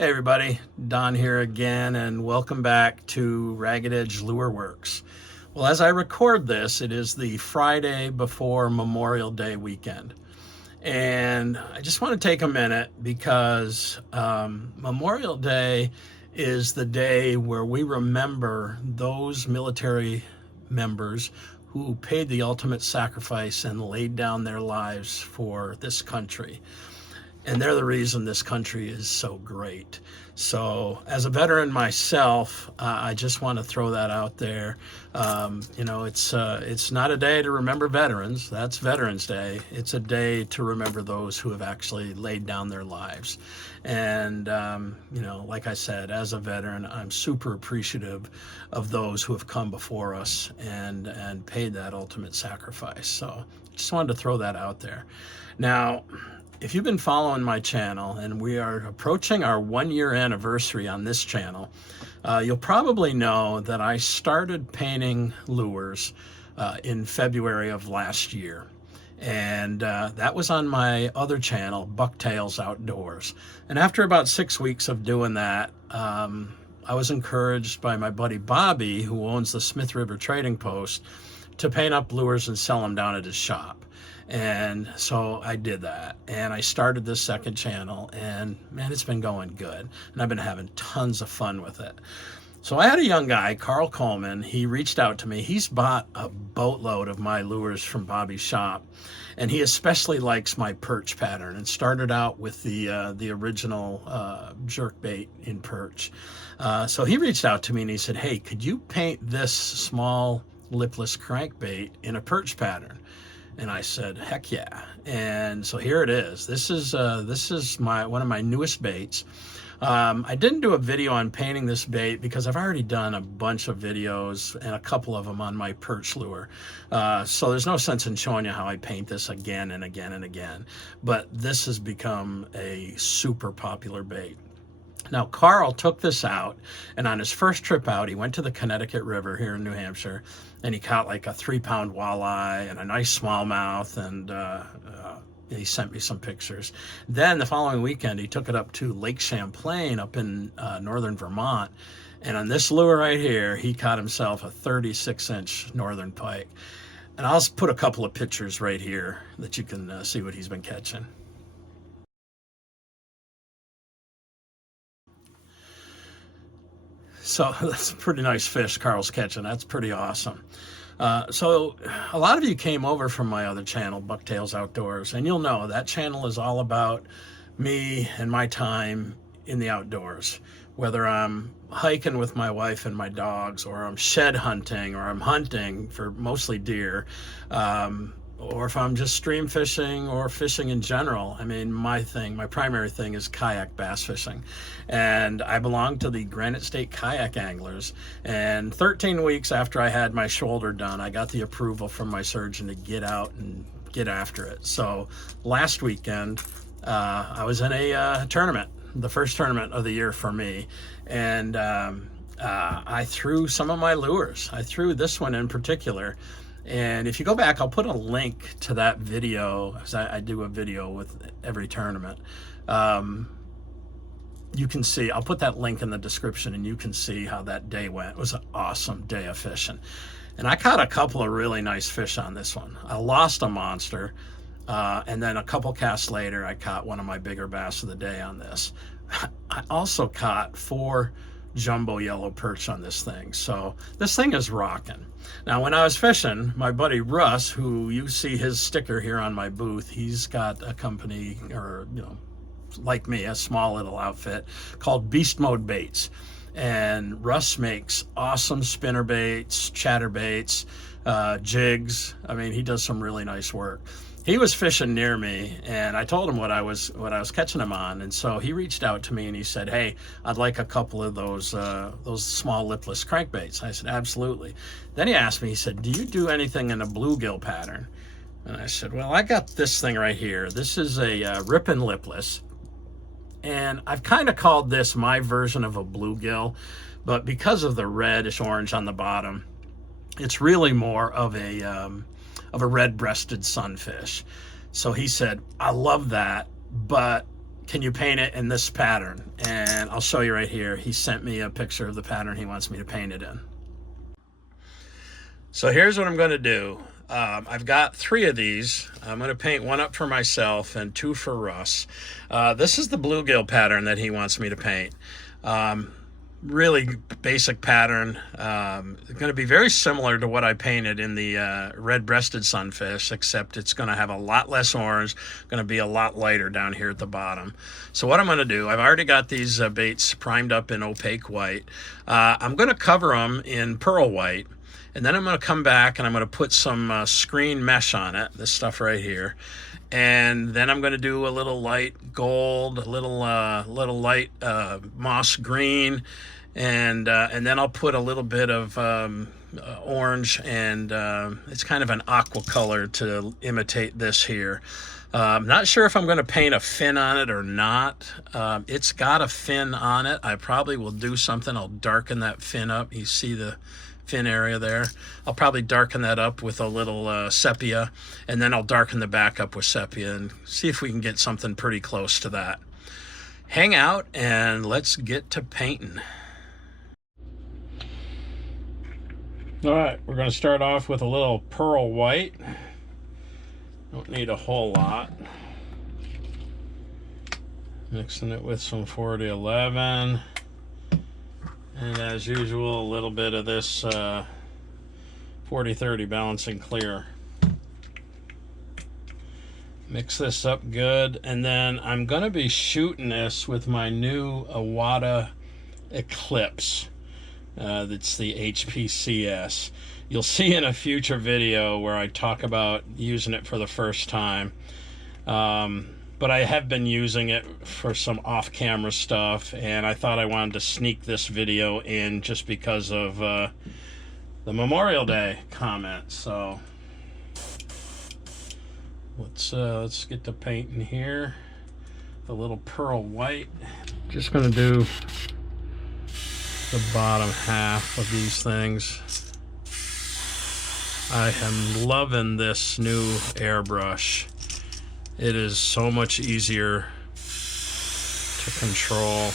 Hey everybody, Don here again, and welcome back to Ragged Edge Lure Works. Well, as I record this, it is the Friday before Memorial Day weekend. And I just want to take a minute because Memorial Day is the day where we remember those military members who paid the ultimate sacrifice and laid down their lives for this country. And they're the reason this country is so great. So, as a veteran myself, I just want to throw that out there. It's not a day to remember veterans. That's Veterans Day. It's a day to remember those who have actually laid down their lives. And like I said, as a veteran, I'm super appreciative of those who have come before us and paid that ultimate sacrifice. So, just wanted to throw that out there. Now, if you've been following my channel, and we are approaching our 1-year anniversary on this channel, you'll probably know that I started painting lures in February of last year. And that was on my other channel, Bucktails Outdoors. And after about 6 weeks of doing that, I was encouraged by my buddy Bobby, who owns the Smith River Trading Post, to paint up lures and sell them down at his shop. And so I did that, and I started this second channel, and man, it's been going good, and I've been having tons of fun with it. So I had a young guy, Carl Coleman. He reached out to me. He's bought a boatload of my lures from Bobby's shop, and he especially likes my perch pattern, and started out with the original jerkbait in perch. So he reached out to me and he said, "Hey, could you paint this small lipless crankbait in a perch pattern?" And I said, "Heck yeah!" And so here it is. This is one of my newest baits. I didn't do a video on painting this bait because I've already done a bunch of videos, and a couple of them on my perch lure. So there's no sense in showing you how I paint this again and again and again. But this has become a super popular bait. Now, Carl took this out, and on his first trip out, he went to the Connecticut River here in New Hampshire, and he caught like a 3-pound walleye and a nice smallmouth, and he sent me some pictures. Then the following weekend, he took it up to Lake Champlain up in northern Vermont, and on this lure right here, he caught himself a 36-inch northern pike. And I'll put a couple of pictures right here that you can see what he's been catching. So that's a pretty nice fish Carl's catching. That's pretty awesome. So a lot of you came over from my other channel, Bucktails Outdoors, and you'll know that channel is all about me and my time in the outdoors. Whether I'm hiking with my wife and my dogs, or I'm shed hunting, or I'm hunting for mostly deer, or if I'm just stream fishing or fishing in general. I mean, my primary thing is kayak bass fishing. And I belong to the Granite State Kayak Anglers. And 13 weeks after I had my shoulder done, I got the approval from my surgeon to get out and get after it. So last weekend, I was in a tournament, the first tournament of the year for me. And I threw some of my lures. I threw this one in particular. And if you go back, I'll put a link to that video, because I do a video with every tournament. You can see, I'll put that link in the description, and you can see how that day went. It was an awesome day of fishing. And I caught a couple of really nice fish on this one. I lost a monster, and then a couple casts later, I caught one of my bigger bass of the day on this. I also caught 4 jumbo yellow perch on this thing. So this thing is rocking. Now, when I was fishing, my buddy Russ, who you see his sticker here on my booth, he's got a company, or like me, a small little outfit called Beast Mode Baits. And Russ makes awesome spinner baits, chatter baits, jigs. I mean, he does some really nice work. He was fishing near me, and I told him what I was catching him on, and so he reached out to me and he said, "Hey, I'd like a couple of those small lipless crankbaits." I said, "Absolutely." Then he asked me, he said, "Do you do anything in a bluegill pattern?" And I said, "Well, I got this thing right here. This is a Rippin Lipless, and I've kind of called this my version of a bluegill, but because of the reddish orange on the bottom, it's really more of a red-breasted sunfish." So he said, "I love that, but can you paint it in this pattern? And I'll show you right here. He sent me a picture of the pattern he wants me to paint it in. So here's what I'm going to do. I've got 3 of these. I'm going to paint 1 up for myself and 2 for Russ. This is the bluegill pattern that he wants me to paint. Really basic pattern. Going to be very similar to what I painted in the red-breasted sunfish, except it's going to have a lot less orange, going to be a lot lighter down here at the bottom. So what I'm going to do, I've already got these baits primed up in opaque white. I'm going to cover them in pearl white, and then I'm going to come back and I'm going to put some screen mesh on it, this stuff right here. And then I'm going to do a little light gold, a little light moss green, and then I'll put a little bit of orange, and it's kind of an aqua color to imitate this here. I'm not sure if I'm going to paint a fin on it or not. It's got a fin on it. I probably will do something. I'll darken that fin up. You see the fin area there. I'll probably darken that up with a little sepia, and then I'll darken the back up with sepia and see if we can get something pretty close to that. Hang out and let's get to painting. All right, we're going to start off with a little pearl white. Don't need a whole lot. Mixing it with some 4011. And as usual, a little bit of this 40-30 balancing clear. Mix this up good, and then I'm going to be shooting this with my new Iwata Eclipse. That's the HPCS. You'll see in a future video where I talk about using it for the first time. But I have been using it for some off-camera stuff, and I thought I wanted to sneak this video in just because of the Memorial Day comment. So let's get to painting here. The little pearl white. Just going to do the bottom half of these things. I am loving this new airbrush. It is so much easier to control,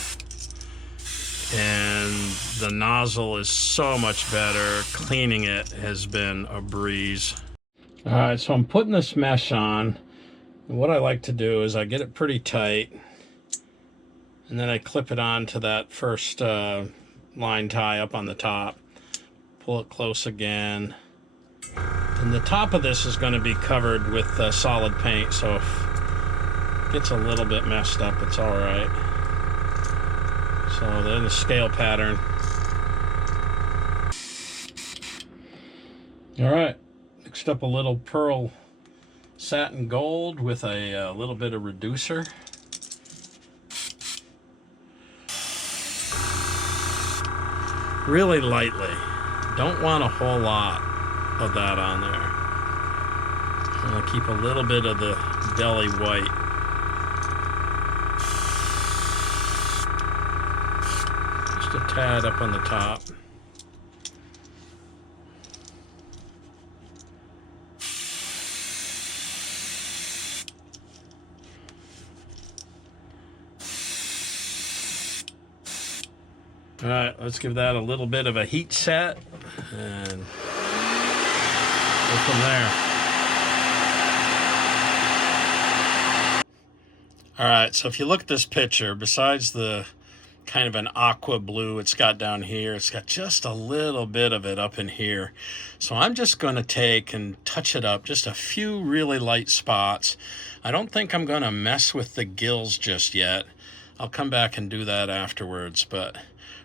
and the nozzle is so much better. Cleaning it has been a breeze. All right, so I'm putting this mesh on. And what I like to do is I get it pretty tight, and then I clip it on to that first line tie up on the top. Pull it close again. And the top of this is going to be covered with solid paint, so if it gets a little bit messed up, it's all right. So then the scale pattern. All right, mixed up a little pearl satin gold with a little bit of reducer. Really lightly. Don't want a whole lot of that on there. I'm going to keep a little bit of the deli white. Just a tad up on the top. All right, let's give that a little bit of a heat set and go from there. All right, so if you look at this picture, besides the kind of an aqua blue it's got down here, it's got just a little bit of it up in here. So I'm just going to take and touch it up, just a few really light spots. I don't think I'm going to mess with the gills just yet. I'll come back and do that afterwards, but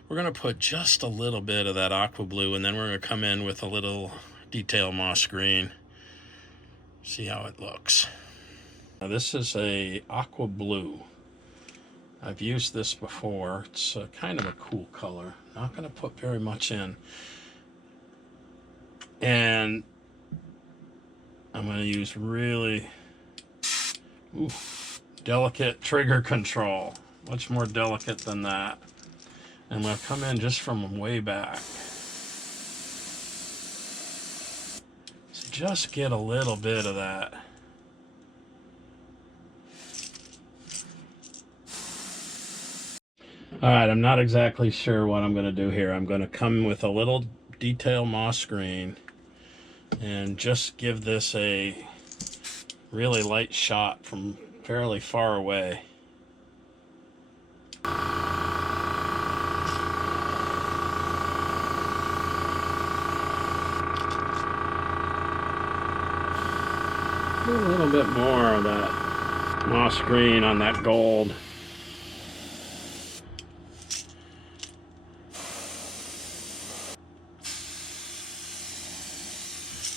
we're going to put just a little bit of that aqua blue, and then we're going to come in with a little detail moss green. See how it looks. Now this is a aqua blue. I've used this before. It's kind of a cool color. Not going to put very much in. And I'm going to use really delicate trigger control. Much more delicate than that. I'm going to come in just from way back. So just get a little bit of that. All right, I'm not exactly sure what I'm going to do here. I'm going to come with a little detail moss green and just give this a really light shot from fairly far away. A little bit more of that moss green on that gold.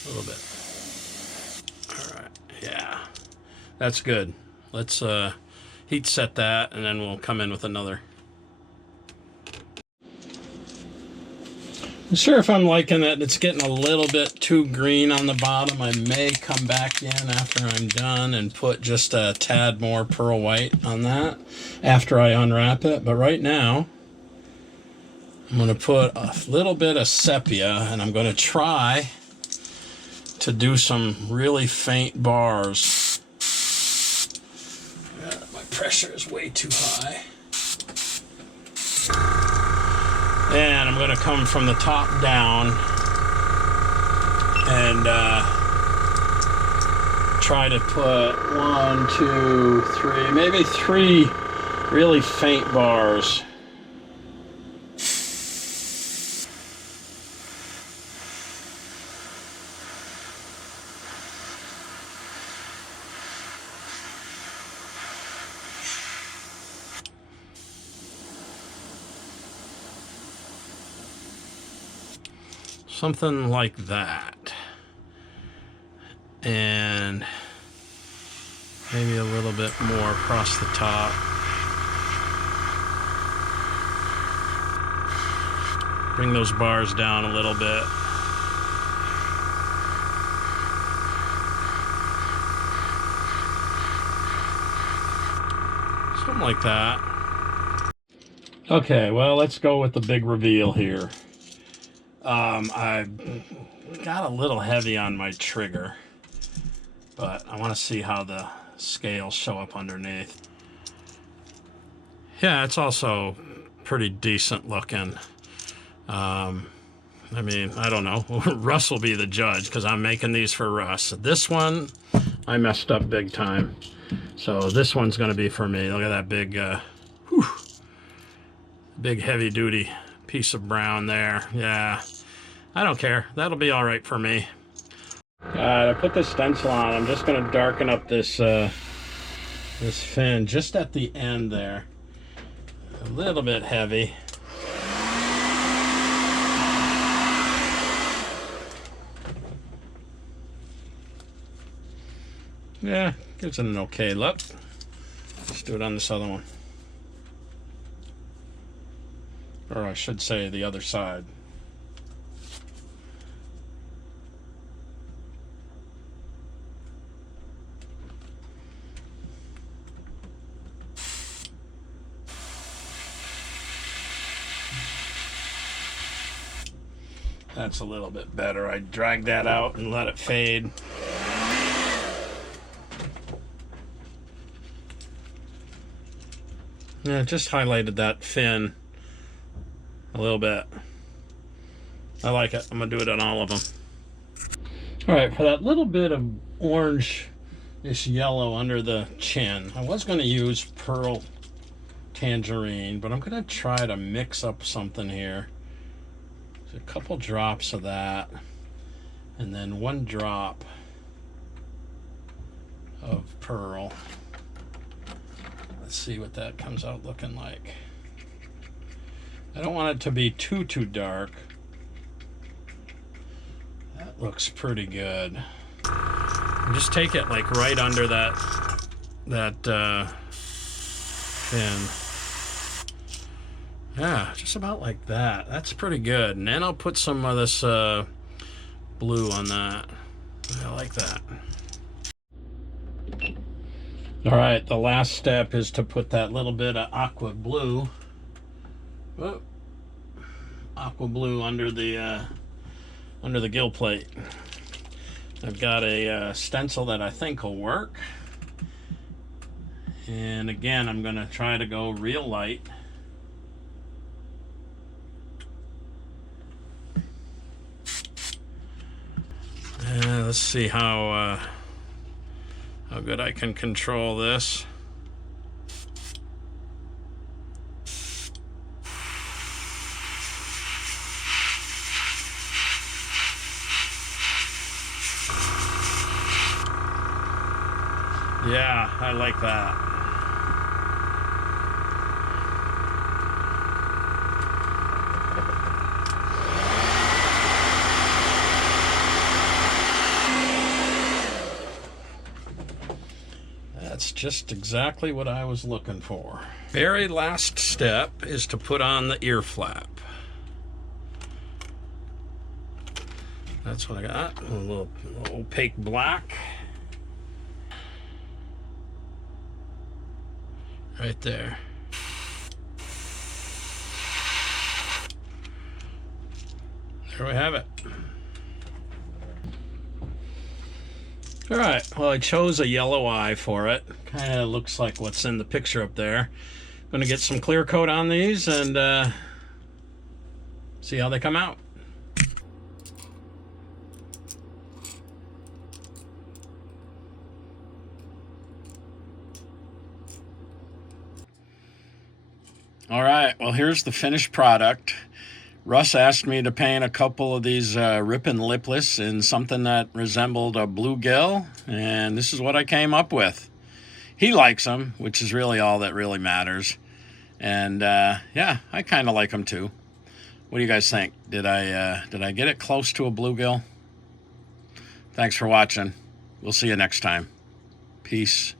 A little bit. All right, yeah, that's good. Let's heat set that, and then we'll come in with another. I'm sure if I'm liking it, it's getting a little bit too green on the bottom. I may come back in after I'm done and put just a tad more pearl white on that after I unwrap it. But right now, I'm going to put a little bit of sepia, and I'm going to try to do some really faint bars. My pressure is way too high. And I'm going to come from the top down and try to put 1, 2, 3, maybe 3 really faint bars. Something like that. And maybe a little bit more across the top. Bring those bars down a little bit. Something like that. Okay, well, let's go with the big reveal here. I got a little heavy on my trigger, but I want to see how the scales show up underneath. Yeah, it's also pretty decent looking. I mean, I don't know. Russ will be the judge because I'm making these for Russ. This one, I messed up big time. So this one's going to be for me. Look at that big, big heavy duty piece of brown there. Yeah, I don't care. That'll be all right for me. I put the stencil on. I'm just going to darken up this this fin just at the end there. A little bit heavy. Yeah, gives it an okay look. Let's do it on this other one. Or I should say the other side. That's a little bit better. I drag that out and let it fade. Yeah, just highlighted that fin a little bit. I like it. I'm gonna do it on all of them. All right, for that little bit of orange-ish yellow under the chin, I was gonna use pearl tangerine, but I'm gonna try to mix up something here. A couple drops of that, and then 1 drop of pearl. Let's see what that comes out looking like. I don't want it to be too dark. That looks pretty good. And just take it like right under that fin. Yeah, just about like that. That's pretty good. And then I'll put some of this blue on that. I like that. All right, the last step is to put that little bit of aqua blue. Whoa. Aqua blue under the gill plate. I've got a stencil that I think will work. And again, I'm going to try to go real light. Let's see how good I can control this. Yeah, I like that. That's just exactly what I was looking for. Very last step is to put on the ear flap. That's what I got. A little opaque black. Right there. There we have it. All right, well, I chose a yellow eye for it. Kind of looks like what's in the picture up there. Gonna get some clear coat on these and see how they come out. All right, well, here's the finished product. Russ asked me to paint a couple of these Rippin Lipless in something that resembled a bluegill, and this is what I came up with. He likes them, which is really all that really matters. And yeah, I kind of like them too. What do you guys think? Did I get it close to a bluegill? Thanks for watching. We'll see you next time. Peace.